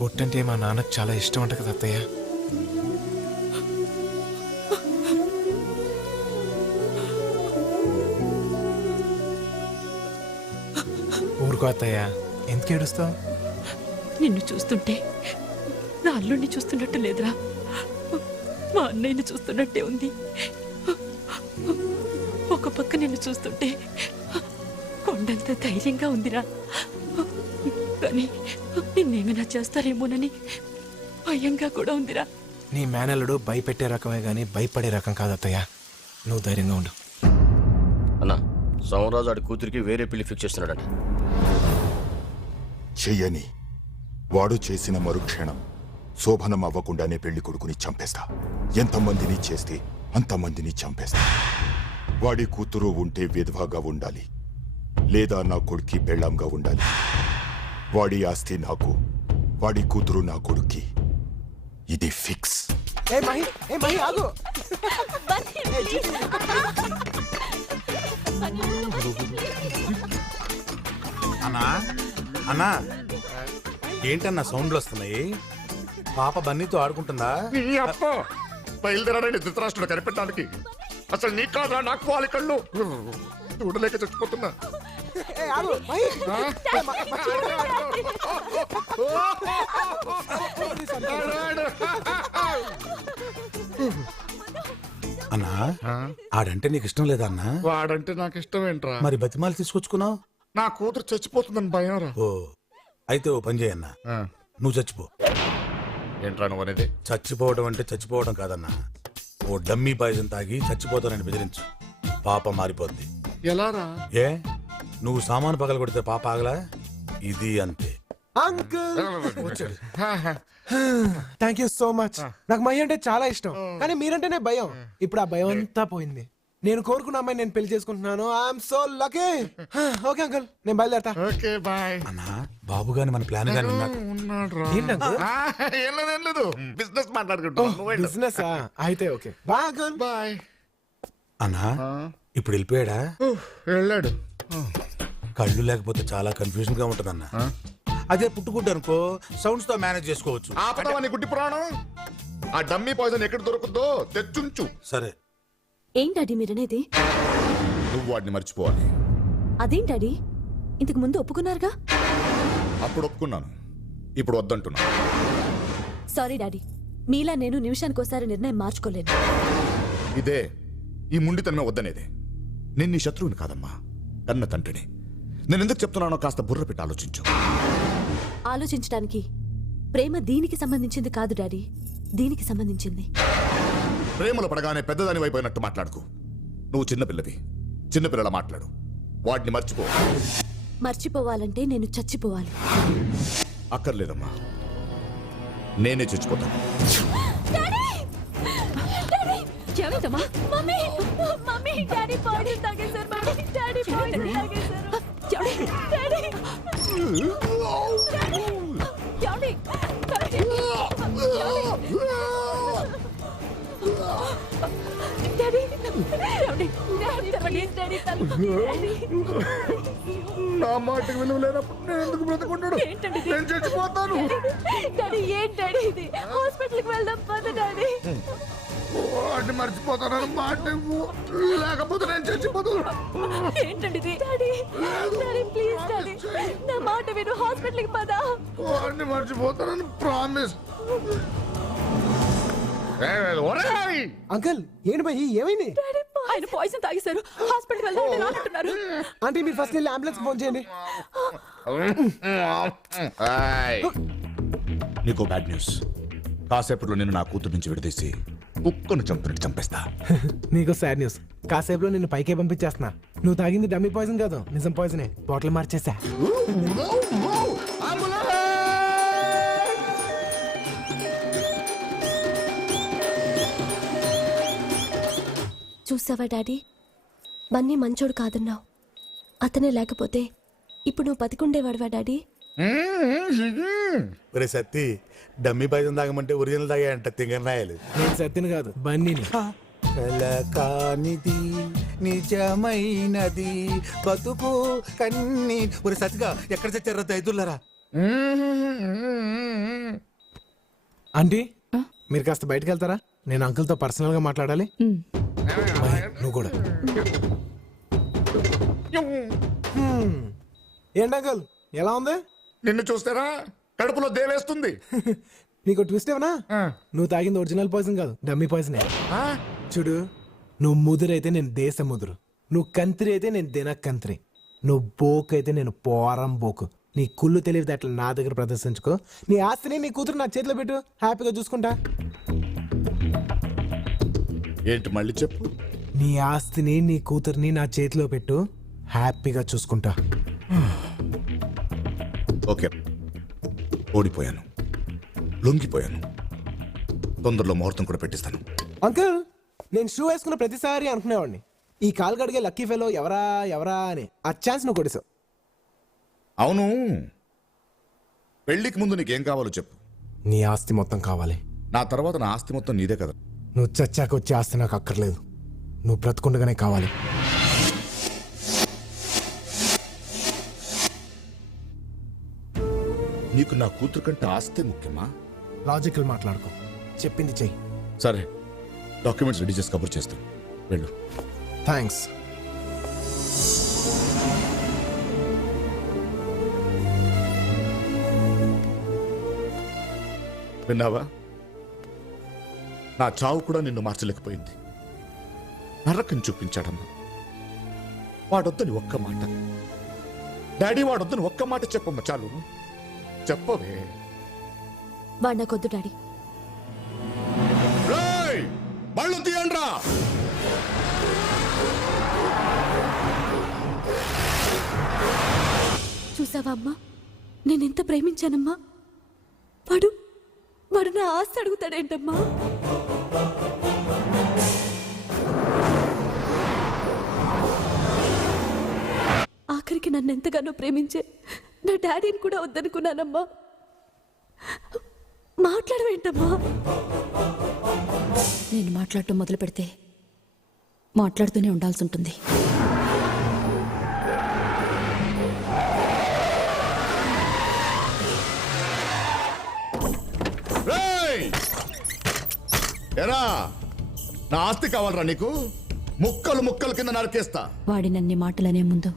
బొట్టంటే మా నాన్నకు చాలా ఇష్టం అంట కదా అత్తయ్య. ఊరుకో అత్తయ్య, ఎందుకు ఏడుస్తావు? నిన్ను చూస్తుంటే నా అల్లుడిని చూస్తున్నట్టు లేదురా, మా అన్నయ్యని చూస్తున్నట్టే ఉంది. ఒక పక్క నిన్ను చూస్తుంటే కొండంత ధైర్యంగా ఉందిరా, కానీ నిన్నేమైనా చేస్తారేమోనని భయంగా కూడా ఉందిరా. నీ మేనల్లుడు భయపెట్టే రకమే గానీ భయపడే రకం కాదు అత్తయ్య. నువ్వు ధైర్యంగా ఉండు. అన్నా, సోమరాజు ఆడి కూతురికి వేరే పెళ్లి ఫిక్స్ చేస్తున్నాడట. చెయ్యని వాడు చేసిన మరుక్షణం శోభనం అవ్వకుండానే పెళ్లి కొడుకుని చంపేస్తా. ఎంతమందిని చేస్తే అంతమందిని చంపేస్తా. వాడి కూతురు ఉంటే విధవగా ఉండాలి, లేదా నా కొడుక్కి పెళ్ళాంగా ఉండాలి. వాడి ఆస్తి నాకు, వాడి కూతురు నా కొడుక్కి. ఇది ఫిక్స్. అన్నా అన్నా, ఏంటన్నా సౌండ్లు వస్తున్నాయి? పాప బన్నీతో ఆడుకుంటుందా? బయలుదేరాడండి ధృతరాష్ట్రుడు కనిపెట్టడానికి. అసలు నీ కాదా నాకు వాలి కళ్ళు చూడలేక చచ్చిపోతున్నా. అన్నా, ఆడంటే నీకు ఇష్టం లేదా అన్నా? వాడంటే నాకు ఇష్టం ఏంట్రా? మరి బతిమాలు తీసుకొచ్చుకున్నావు? నా కూతురు చచ్చిపోతుందని భయం రా. ఓ, అయితే ఓ పని చేయన్నా, నువ్వు చచ్చిపో. ఏంట్రా నువ్వు అనేది? చచ్చిపోవడం అంటే చచ్చిపోవడం కాదన్నా, ఓ డమ్మీ పాయిజన్ తాగి చచ్చిపోతానని బెదిరించు. పాప మారిపోద్ది. ఎలా రా? ఏ, నువ్వు సామాను పగల కొడితే పాప ఆగలా? ఇది అంతే. Thank you so much. నాకు మై అంటే చాలా ఇష్టం, కానీ మీరంటేనే భయం. ఇప్పుడు ఆ భయం అంతా పోయింది. నేను కోరుకున్న అమ్మాయి నేను పెళ్లి చేసుకుంటున్నాను. I'm so lucky. Okay uncle, నేను బయలుదేరతా. Okay bye. అన్నా, బాబు గాని మన ప్లాన్ గాని ఉన్నాడు. ఏంటి అంకుల్? ఏం లేదు, బిజినెస్ మాట్లాడుకుంటున్నాను. బిజినెస్ అయితే ఓకే బాయ్ అంకుల్. బాయ్. అన్నా, ఇప్పుడు వెళ్ళిపోయాడా? వెళ్ళాడు. కళ్ళు లేకపోతే చాలా కన్ఫ్యూజన్ గా ఉంటదన్నా. అదే పుట్టుకుంటు అనుకో, సౌండ్స్ తో మేనేజ్ చేసుకోవచ్చు. ఆపదవని గుడ్డి పురాణం. ఆ డమ్మీ పాయిజన్ ఎక్కడ దొరుకుతుందో తెచ్చుంచు. సరే. ఏం డాడీ మీరనేది? నువ్వు వాడిని మర్చిపోవాలి. అదేం డాడీ, ఇంతకు ముందు ఒప్పుకున్నారుగా? అప్పుడు ఒప్పుకున్నాను, ఇప్పుడు వద్దంటున్నా. సారీ డాడీ, మీలా నేను నిమిషానికోసారి నిర్ణయం మార్చుకోలేను. ఇదే ఈ ముండితనమే వద్దనేదే. నేను నీ శత్రువుని కాదమ్మా, కన్న తండ్రిని. నేను ఎందుకు చెప్తున్నానో కాస్త బుర్ర పెట్టి ఆలోచించు. ఆలోచించడానికి ప్రేమ దీనికి సంబంధించింది కాదు డాడీ, దీనికి సంబంధించింది. ప్రేమలో పడగానే పెద్దదాని వైపోయినట్టు మాట్లాడుకు. నువ్వు చిన్నపిల్లవి, చిన్నపిల్లల మాట్లాడు. వాడిని మర్చిపో. మర్చిపోవాలంటే నేను చచ్చిపోవాలి. అక్కర్లేదమ్మా, నేనే చచ్చిపోతాను. ఏమిటమ్మా? మమ్మీ, మమ్మీ, డాడీ పాయిజన్ తాగేశారు. మమ్మీ, డాడీ పాయిజన్ తాగేశారు. డాడీ, డాడీ, డాడీ, నా మాటకు విలువ లేనప్పుడు నేను ఎందుకు బ్రతుకుంటాడు? నేను చచ్చిపోతాను. డాడీ, ఏం డాడీ ఇది? హాస్పిటల్కి వెళ్దాం పద డాడీ. వాడిని మర్చిపోతానని మాట లేకపోతే నేను చచ్చిపోతాను. ఏంటండి ఇది? డాడీ, డాడీ ప్లీజ్ డాడీ, నా మాట విను, హాస్పిటల్కి పద. వాడిని మర్చిపోతానని ప్రామిస్. అంకుల్ ఏంటి భయ్, ఏమైంది? ఆయన పాయిజన్ తాగేశారు, హాస్పిటల్కి వెళ్దాం అంటున్నారు. అంటే మీరు ఫస్ట్ వెళ్ళి అంబులెన్స్ ఫోన్ చేయండి. నీకు బ్యాడ్ న్యూస్. కాసేపట్లో నేను నా కూతురు నుంచి విడదీసి కుక్కను చంపినట్టు చంపేస్తా. నీకు సాడ్ న్యూస్. కాసేపులో నిన్ను పైకే పంపించేస్తున్నా. నువ్వు తాగింది డమ్మీ పాయిజన్ కాదు, నిజం పాయిజనే. బాటిల్ మార్చేసా. చూసావా డాడీ, బన్నీ మంచోడు కాదన్నావు. అతనే లేకపోతే ఇప్పుడు నువ్వు బతికుండేవాడువా డాడీ? ఒరే సత్తి, డమ్మీ పాయిజన్ తాగమంటే ఒరిజినల్ తాగాయంట తింగరాయలు. నేను సత్తిని కాదు, బన్నీని. కానిది నిజమైనది బతుకు కన్నీ. ఒరే సత్తిగా, ఎక్కడ చచ్చారా దైతులరా? ఆంటీ మీరు కాస్త బయటకు వెళ్తారా? నేను అంకుల్తో పర్సనల్ గా మాట్లాడాలి. మహి, నువ్వు కూడా. ఏంటి అంకుల్ ఎలా ఉంది? నిన్ను చూస్తారా కడుపులో దేవేస్తుంది. నీకు ట్విస్ట్ ఏమన్నా? నువ్వు తాగింది ఒరిజినల్ పాయిజన్ కాదు, డమ్మీ పాయిజనే. చూడు, నువ్వు ముదురైతే నేను దేశ ముదురు, నువ్వు కంత్రి అయితే నేను దిన కంత్రి, నువ్వు బోకు అయితే నేను పోరం బోకు. నీ కుళ్ళు తెలివితే అట్లా నా దగ్గర ప్రదర్శించుకో. నీ ఆస్తిని నీ కూతురు నా చేతిలో పెట్టు, హ్యాపీగా చూసుకుంటా. ఏంటి మళ్ళీ చెప్పు? నీ ఆస్తిని నీ కూతుర్ని నా చేతిలో పెట్టు, హ్యాపీగా చూసుకుంటా. ఓకే, ఓడిపోయాను, లొంగిపోయాను. తొందరలో ముహూర్తం కూడా పెట్టిస్తాను. అంకుల్, నేను షూ వేసుకున్న ప్రతిసారి అనుకునేవాడిని, ఈ కాలు గడిగే లక్కీ ఫెలో ఎవరా ఎవరా అని. ఆ ఛాన్స్ నువ్వు కొడిసావు. అవును, పెళ్లికి ముందు నీకేం కావాలో చెప్పు. నీ ఆస్తి మొత్తం కావాలి. నా తర్వాత నా ఆస్తి మొత్తం నీదే కదా. నువ్వు చచ్చాక వచ్చే ఆస్తి నాకు అక్కర్లేదు, నువ్వు బ్రతుకుండగానే కావాలి. నీకు నా కూతురు కంటే ఆస్తే ముఖ్యమా? లాజికల్ మాట్లాడుకో, చెప్పింది చెయ్యి. సరే, డాక్యుమెంట్స్ రెడీ చేసి కబుర్ చేస్తాను, వెళ్ళు. థ్యాంక్స్. విన్నావా? నా చావు కూడా నిన్ను మార్చలేకపోయింది. నరకం చూపించాడమ్మా. వాడొద్దని ఒక్క మాట, డాడీ వాడొద్దని ఒక్క మాట చెప్పమ్మా, చాలు చెప్పవే. వాడు నాకొద్దు డాడీ. రేయ్, బళ్ళు తీయండ్రా. చూసావా అమ్మా, నేనెంత ప్రేమించానమ్మా. వాడు వాడు నా ఆస్తి అడుగుతాడేంటమ్మా? ఆఖరికి నన్ను ఎంతగానో ప్రేమించే నా డాడీని కూడా వద్దనుకున్నానమ్మా. మాట్లాడవేంటమ్మా? నేను మాట్లాడటం మొదలు పెడితే మాట్లాడుతూనే ఉండాల్సి ఉంటుంది. రేయ్, ఎరా, నా ఆస్తి కావాలరా నీకు? ముక్కలు ముక్కలు కింద నరికేస్తా. వాడినన్ని మాటలనే ముందు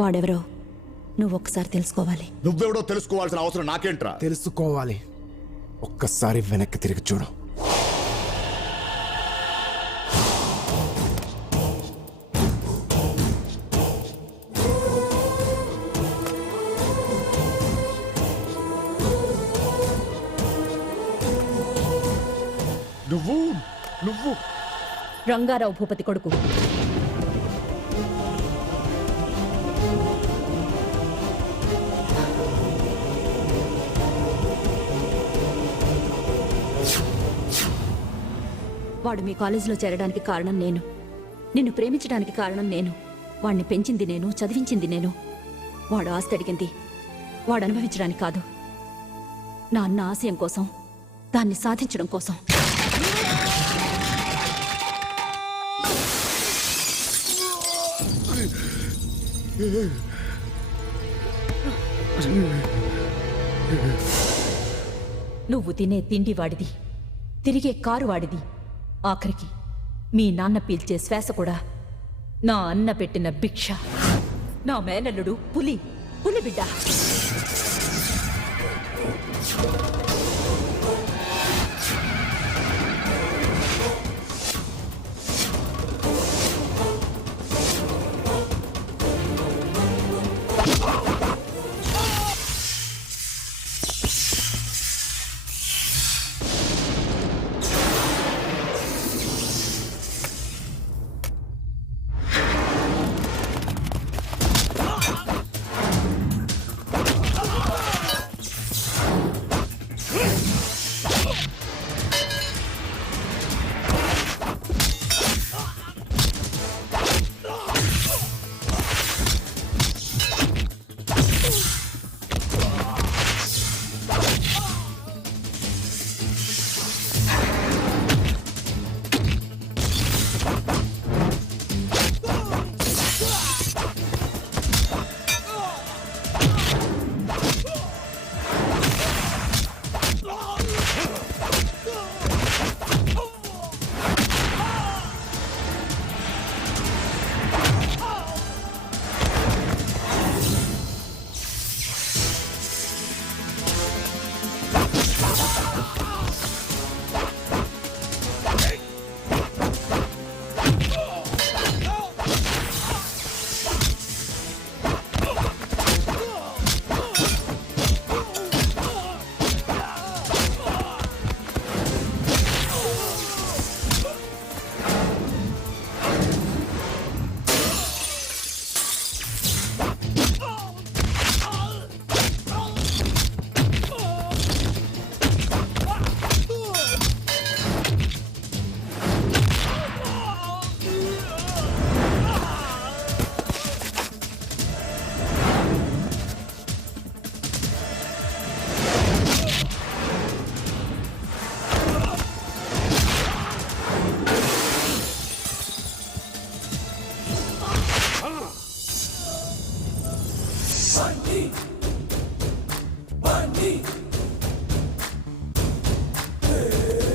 వాడెవరో నువ్వు ఒక్కసారి తెలుసుకోవాలి. నువ్వెవడో తెలుసుకోవాల్సిన అవసరం నాకేంట్రా? తెలుసుకోవాలి, ఒక్కసారి వెనక్కి తిరిగి చూడు. నువ్వు నువ్వు రంగారావు భూపతి కొడుకు. వాడు మీ కాలేజీలో చేరడానికి కారణం నేను, నిన్ను ప్రేమించడానికి కారణం నేను, వాడిని పెంచింది నేను, చదివించింది నేను. వాడు ఆస్తి అడిగింది వాడు అనుభవించడానికి కాదు, నా అన్న ఆశయం కోసం, దాన్ని సాధించడం కోసం. నువ్వు తినే తిండి వాడిది, తిరిగే కారు వాడిది, ఆఖరికి మీ నాన్న పీల్చే శ్వాస కూడా నా అన్న పెట్టిన భిక్ష. నా మేనల్లుడు పులి, పులి బిడ్డ.